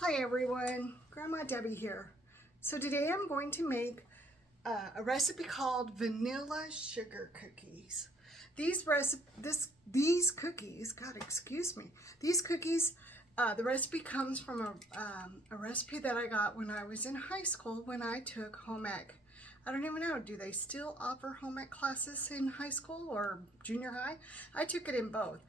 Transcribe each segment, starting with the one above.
Hi everyone, Grandma Debbie here. So today I'm going to make a recipe called vanilla sugar cookies. These cookies, God excuse me, these cookies, the recipe comes from a recipe that I got when I was in high school when I took home ec. I don't even know, do they still offer home ec classes in high school or junior high? I took it in both.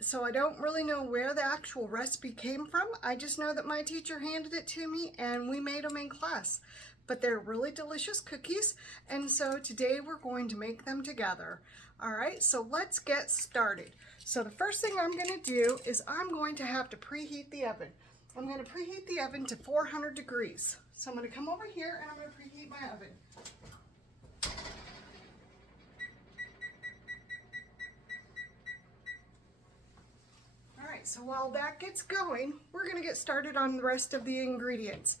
So I don't really know where the actual recipe came from. I just know that my teacher handed it to me and we made them in class. But they're really delicious cookies, and so today we're going to make them together. All right, so let's get started. So the first thing I'm going to do is I'm going to have to preheat the oven. I'm going to preheat the oven to 400 degrees. So I'm going to come over here and I'm going to preheat my oven. So while that gets going, we're going to get started on the rest of the ingredients.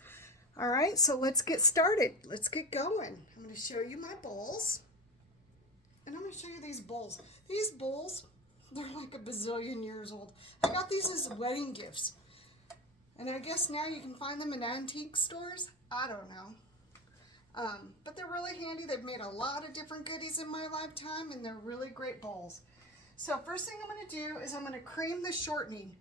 All right, so let's get started. Let's get going. I'm going to show you my bowls. And I'm going to show you these bowls. These bowls, they're like a bazillion years old. I got these as wedding gifts. And I guess now you can find them in antique stores. I don't know. But they're really handy. They've made a lot of different goodies in my lifetime, and they're really great bowls. So first thing I'm going to do is I'm going to cream the shortening.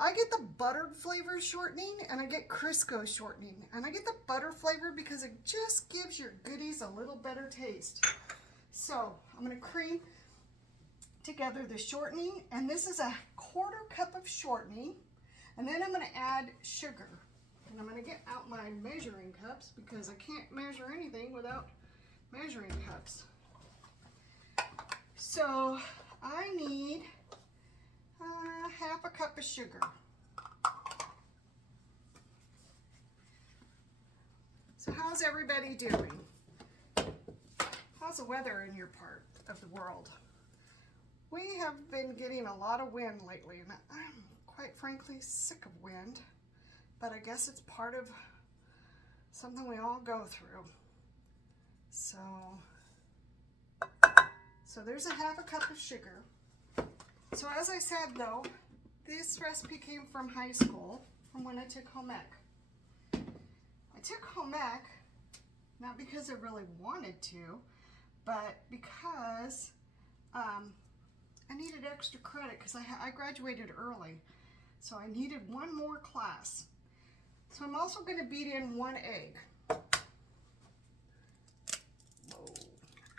I get the buttered flavor shortening and I get Crisco shortening. And I get the butter flavor because it just gives your goodies a little better taste. So I'm going to cream together the shortening, and this is a 1/4 cup of shortening. And then I'm going to add sugar. And I'm going to get out my measuring cups because I can't measure anything without measuring cups. So I need 1/2 cup of sugar. So how's everybody doing? How's the weather in your part of the world? We have been getting a lot of wind lately, and I'm quite frankly sick of wind, but I guess it's part of something we all go through. So there's 1/2 cup of sugar. So as I said though, this recipe came from high school, from when I took home ec. I took home ec, not because I really wanted to, but because I needed extra credit because I graduated early. So I needed one more class. So I'm also going to beat in 1 egg.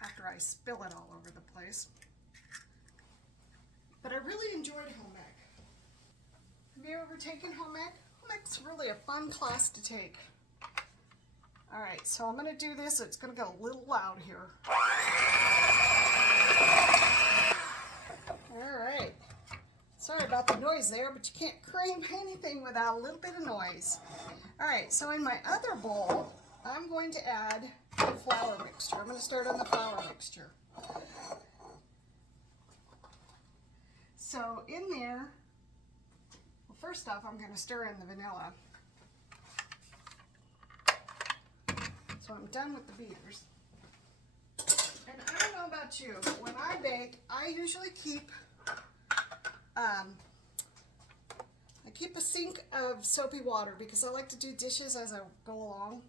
After I spill it all over the place. But I really enjoyed home ec. Have you ever taken home ec? Home ec's really a fun class to take. All right, so I'm going to do this. It's going to get a little loud here. All right. Sorry about the noise there, but you can't cream anything without a little bit of noise. All right, so in my other bowl, I'm going to add the flour mixture. I'm going to start on the flour mixture. So in there, well, first off, I'm going to stir in the vanilla. So I'm done with the beaters. And I don't know about you, but when I bake, I usually keep a sink of soapy water because I like to do dishes as I go along.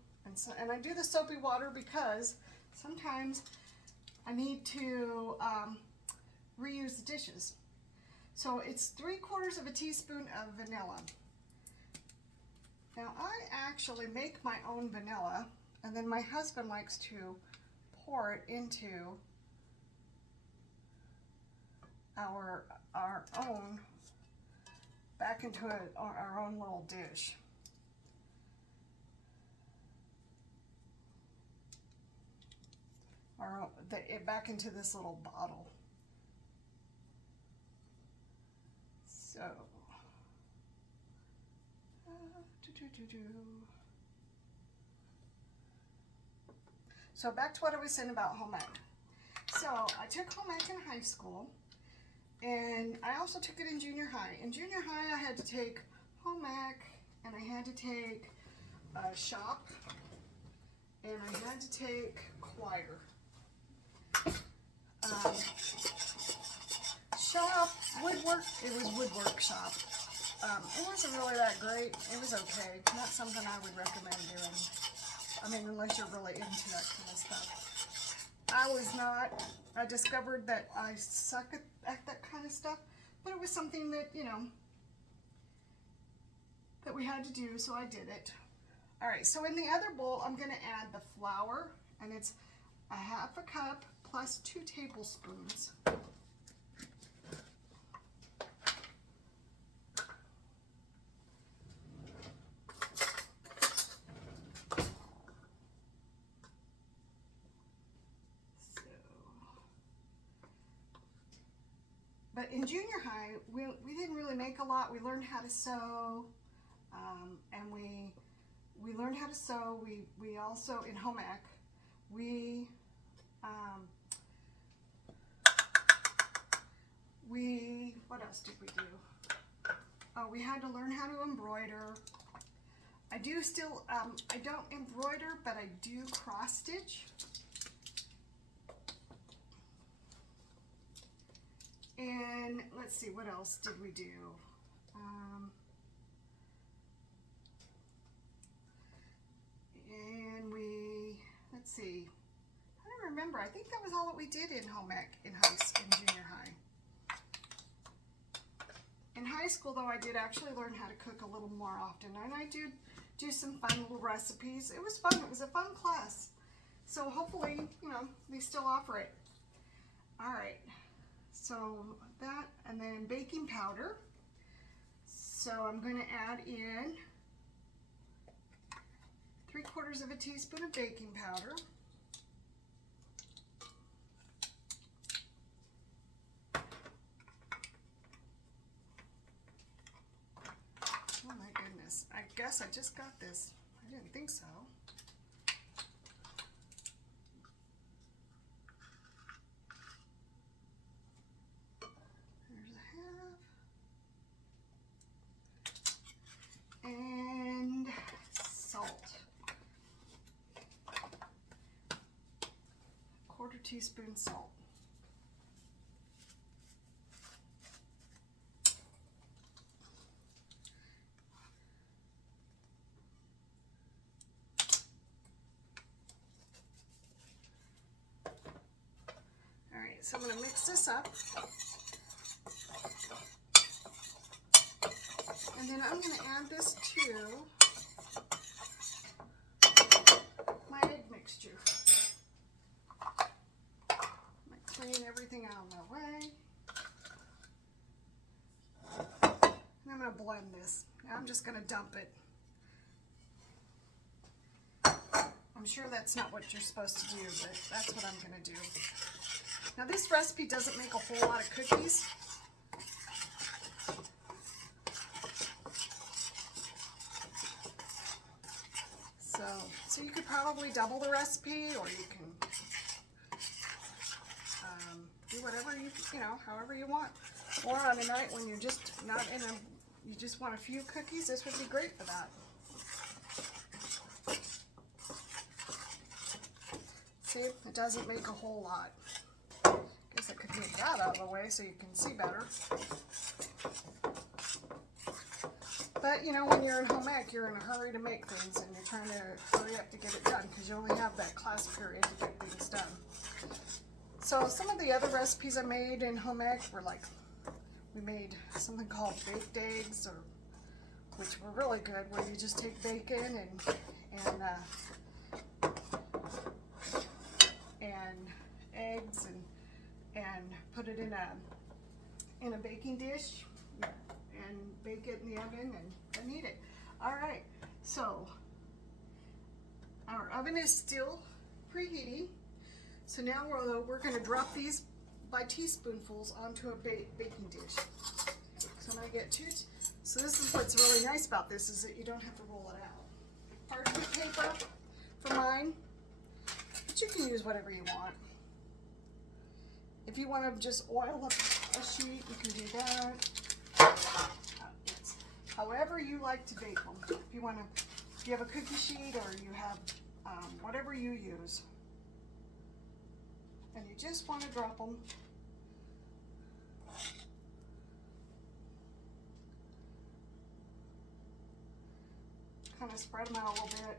And I do the soapy water because sometimes I need to reuse the dishes. So it's 3/4 teaspoon of vanilla. Now I actually make my own vanilla, and then my husband likes to pour it into our own, back into our own little dish. Back into this little bottle. So back to what I was saying about home ec. So I took home ec in high school, and I also took it in junior high. In junior high, I had to take home ec, and I had to take shop, and I had to take choir. Shop, woodwork, it was woodwork shop. It wasn't really that great. It was okay. Not something I would recommend doing. I mean, unless you're really into that kind of stuff. I was not. I discovered that I suck at that kind of stuff, but it was something that, you know, that we had to do, so I did it. All right, so in the other bowl, I'm gonna add the flour, and it's a 1/2 cup plus 2 tablespoons. But in junior high, we didn't really make a lot. We learned how to sew, and we learned how to sew. We also, in home ec, what else did we do? Oh, we had to learn how to embroider. I do still, I don't embroider, but I do cross stitch. And let's see, what else did we do? And let's see, I don't remember. I think that was all that we did in home ec in junior high. In high school, though, I did actually learn how to cook a little more often, and I do some fun little recipes. It was fun. It was a fun class. So hopefully, you know, they still offer it. All right. So that, and then baking powder. So I'm going to add in 3/4 teaspoon of baking powder. Oh my goodness, I guess I just got this. I didn't think so. And salt, 1/4 teaspoon salt. All right, so I'm going to mix this up. And then I'm going to add this to my egg mixture. I'm going to clean everything out of my way. And I'm going to blend this. Now I'm just going to dump it. I'm sure that's not what you're supposed to do, but that's what I'm going to do. Now this recipe doesn't make a whole lot of cookies. So you could probably double the recipe, or you can do whatever you know, however you want. Or on a night when you're just not in you just want a few cookies, this would be great for that. See, it doesn't make a whole lot. Guess I could get that out of the way so you can see better. But, you know, when you're in home ec, you're in a hurry to make things, and you're trying to hurry up to get it done because you only have that class period to get things done. So some of the other recipes I made in home ec were like, we made something called baked eggs, which were really good, where you just take bacon and eggs and put it in a baking dish and bake it in the oven and eat it. All right, so our oven is still preheating. So now we're going to drop these by teaspoonfuls onto a baking dish. So I'm going to get two. So this is what's really nice about this, is that you don't have to roll it out. Parchment paper for mine, but you can use whatever you want. If you want to just oil up a sheet, you can do that. It's however you like to bake them. If you have a cookie sheet, or you have whatever you use, and you just want to drop them. kind of spread them out a little bit.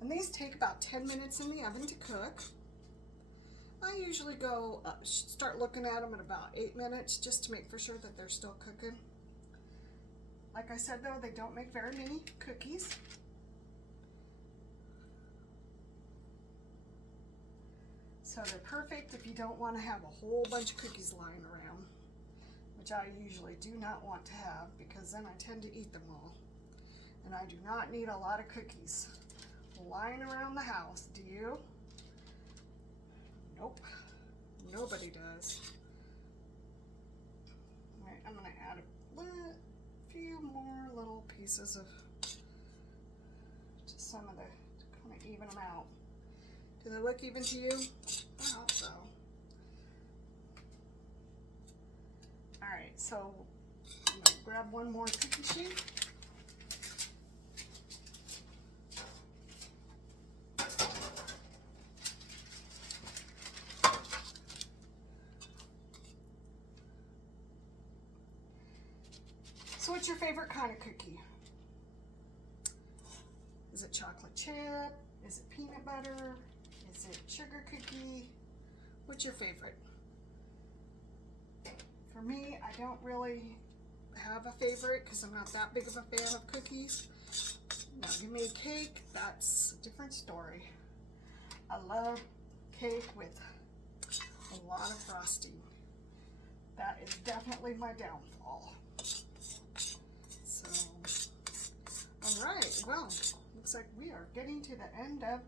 And these take about 10 minutes in the oven to cook. I usually go start looking at them at about 8 minutes just to make for sure that they're still cooking. Like I said though, they don't make very many cookies. So they're perfect if you don't want to have a whole bunch of cookies lying around, which I usually do not want to have because then I tend to eat them all. And I do not need a lot of cookies lying around the house, do you? Nope, nobody does. All right, I'm gonna add a few more little pieces of just some of the, to kind of even them out. Do they look even to you? I hope so. All right, so I'm gonna grab one more cookie sheet. So what's your favorite kind of cookie? Is it chocolate chip? Is it peanut butter? Is it sugar cookie? What's your favorite? For me, I don't really have a favorite because I'm not that big of a fan of cookies. Now give me a cake, that's a different story. I love cake with a lot of frosting. That is definitely my downfall. All right, well, looks like we are getting to the end of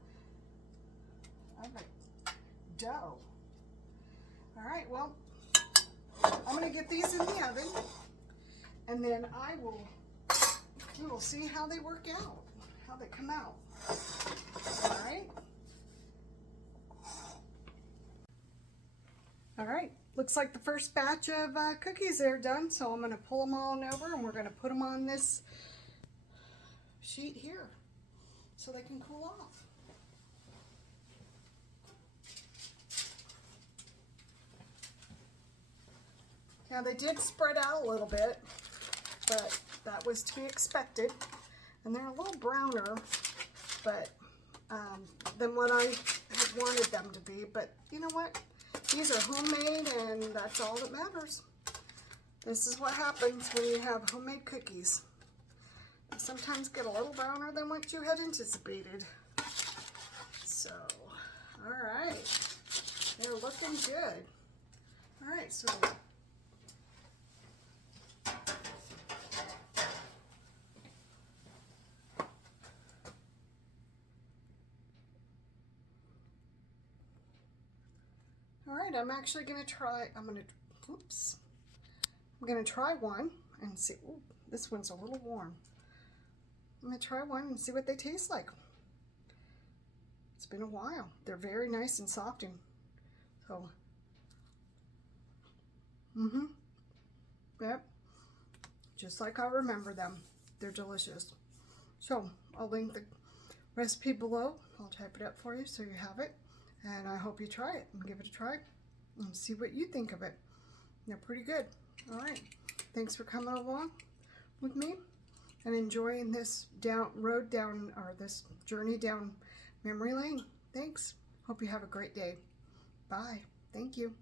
the dough. All right, well, I'm gonna get these in the oven and then we will see how they work out, how they come out. All right. All right, looks like the first batch of cookies are done, so I'm gonna pull them all over and we're gonna put them on this sheet here so they can cool off. Now they did spread out a little bit, but that was to be expected, and they're a little browner but than what I had wanted them to be, but you know what, these are homemade and that's all that matters. This is what happens when you have homemade cookies. Sometimes get a little browner than what you had anticipated. So, all right, they're looking good. All right, so all right, I'm actually gonna try. I'm gonna try one and see. Ooh, this one's a little warm. I'm gonna try one and see what they taste like. It's been a while. They're very nice and soft, and so, yep, just like I remember them. They're delicious. So I'll link the recipe below. I'll type it up for you so you have it, and I hope you try it and give it a try and see what you think of it. They're pretty good. All right, thanks for coming along with me and enjoying this this journey down memory lane. Thanks. Hope you have a great day. Bye. Thank you.